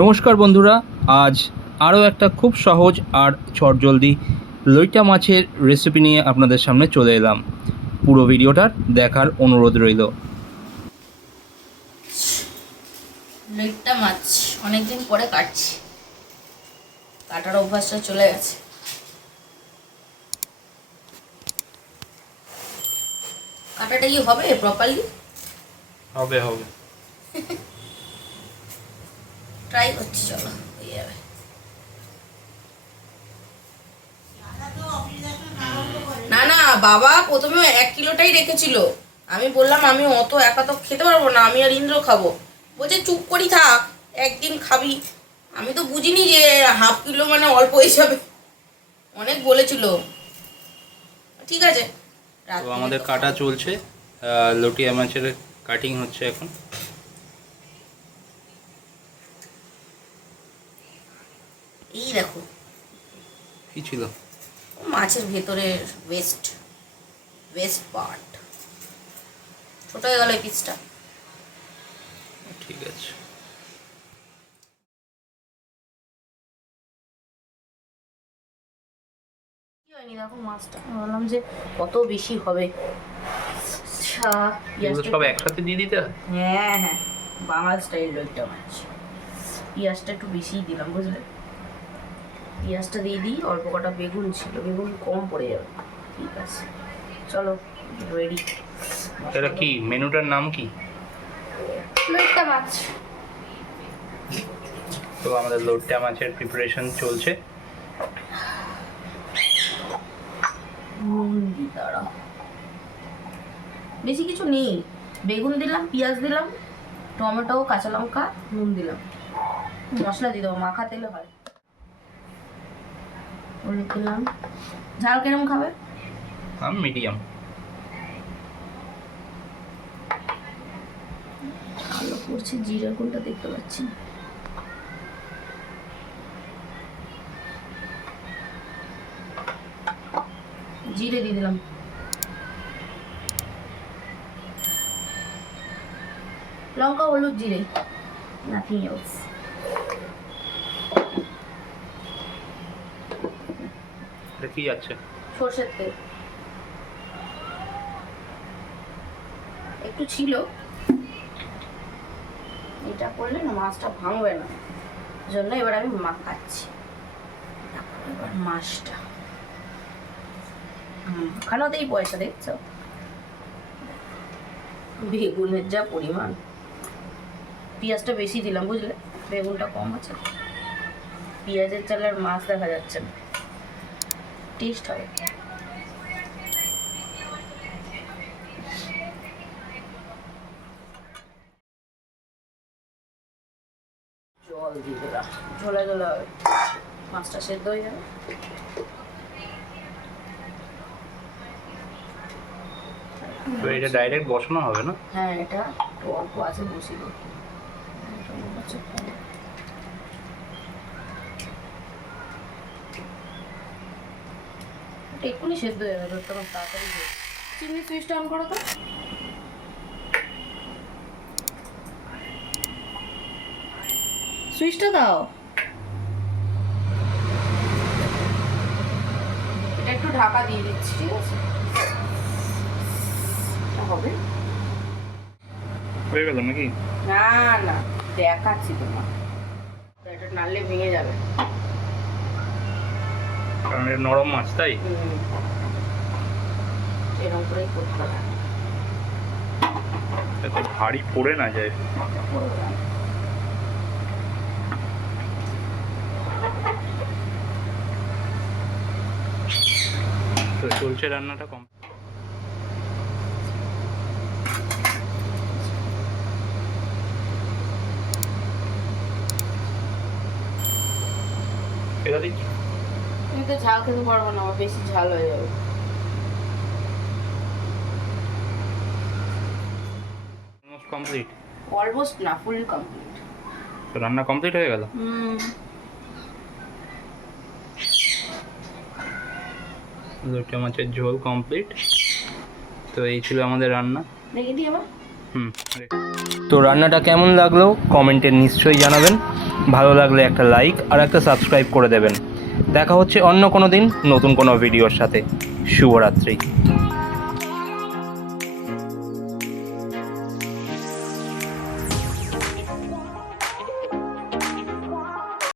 নমস্কার বন্ধুরা, আজ আরও একটা খুব সহজ আর চটজলদি লইটা মাছের রেসিপি নিয়ে আপনাদের সামনে চলে এলাম। পুরো ভিডিওটার দেখার অনুরোধ রইল। লইটা মাছ অনেকদিন পরে কাটছি, কাটার অভ্যাসটা চলে গেছে। কাটাটা কি হবে প্রপারলি? হবে হবে ট্রাই করছি, চলো হয়ে যাবে। না না বাবা প্রথমে 1 কিলোটাই রেখেছিল। আমি বললাম আমি অত একা তো খেতে পারবো না, আমি আর ইন্দ্র খাবো। বলছে চুপ করি থাক, একদিন খাবি। আমি তো বুঝিনি যে ½ কিলো মানে অল্প হিসাবে, অনেক বলেছিল। ঠিক আছে, তো আমাদের কাটা চলছে, লটিয়া মাছের কাটিং হচ্ছে এখন। এই দেখো কি ছিল মাছের ভেতরে ওয়েস্ট পার্ট, ছোট হয়ে গেল এই পিসটা। ঠিক আছে, কি হয়নি দেখো মাছটা, ভাবলাম যে কত বেশি হবে। সব একসাথে দিয়ে দিতে হয়। হ্যাঁ হ্যাঁ, বাংলা স্টাইল লইটা মাছ। পেঁয়াজটা একটু বেশিই দিলাম, বুঝলে? পেঁয়াজটা দিয়ে দিই, অল্প কটা বেগুন ছিল, বেগুন কম পড়ে যাবে। ঠিক আছে চলো রেডি। এটা কি মেনুটার নাম কি? লইটা মাছ। তো আমাদের লটিয়া মাছের প্রিপারেশন চলছে। দাঁড়াও, বেশি কিছু নেই। বেগুন দিলাম, পেঁয়াজ দিলাম, টমেটো, কাঁচা লঙ্কা, নুন দিলাম। মশলা দিয়ে দেবো, মাখা তেলে হয়। হলুদ দিলাম। ঝাল কিরম খাবে? মিডিয়াম। ভালো করছে, জিরা কোনটা দেখতে পাচ্ছি না। জিরে দিয়ে দিলাম। লঙ্কা, হলুদ, জিরে, নাথিং এলস। এটা কি আছে? সর্ষের তেল একটু ছিল, এটা করলে না মাছটা ভাঙবে না, জন্য এবার আমি মাখাচ্ছি। এবার মাছটা খানাতেই পয়সা, দেখছো বেগুনের যা পরিমাণ। পেঁয়াজটা বেশি দিলাম, বুঝলে? বেগুনটা কম আছে। পেঁয়াজের চালের মাছ দেখা যাচ্ছে না, টেস্ট হবে। জল দিয়ে দিলাম, ঝোলা ঝোলা হবে, মাছটা সেদ্ধ হয়ে যাবে। তো এটা ডাইরেক্ট বসানো হবে না? হ্যাঁ, এটা অল্প আছে, বসিয়ে দেবো। এক্ষুনি সেদ্ধ হয়ে যাবে, তখন তাড়াতাড়ি চিমনি সুইচটা অন করো তো। সুইচটা দাও। এটা একটু ঢাকা দিয়ে দিচ্ছি, ঠিক আছে? হবে হয়ে গেল নাকি? না না, দেখাচ্ছি তোমার। এটা নাড়লে ভেঙে যাবে, কারণ এটা নরম মাছ, তাই এরকম করেই করতে হবে। এত ভারী পড়ে না যায়। তো চলছে রান্নাটা কম। এটা দিচ্ছি। তুমি তো ঝাল খেতে পারবো না, আমার বেশি ঝাল হয়ে যাবে। কমপ্লিট? অলমোস্ট না, ফুল কমপ্লিট। তো রান্না কমপ্লিট হয়ে গেল। লইটা মাছের ঝোল কমপ্লিট। তো এই ছিল আমাদের রান্না। দেখি দিই আবার। তো রান্নাটা কেমন লাগলো কমেন্টে নিশ্চয়ই জানাবেন। ভালো লাগলে একটা লাইক আর একটা সাবস্ক্রাইব করে দেবেন। দেখা হচ্ছে অন্য কোনো দিন নতুন কোনো ভিডিওর সাথে। শুভরাত্রি।